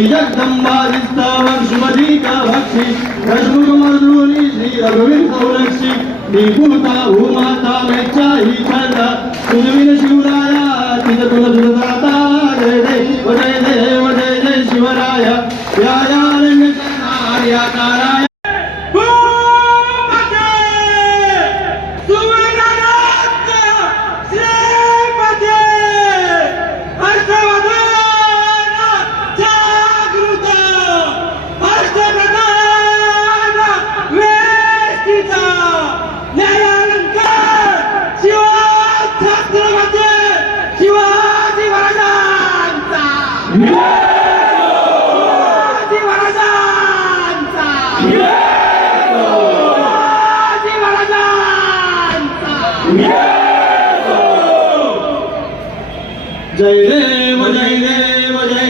श्री जगदंबा विस्तावर शुभदीका भक्षी रश्मुखमर्दूनी श्री रघुवीर संरक्षी निभूता भूमाता मेच्चाही छंदा तुझविन शिवराया तिज तुला सुरदाता जय देव जय जय शिवराया या रंग काराया जय देव जय देव जय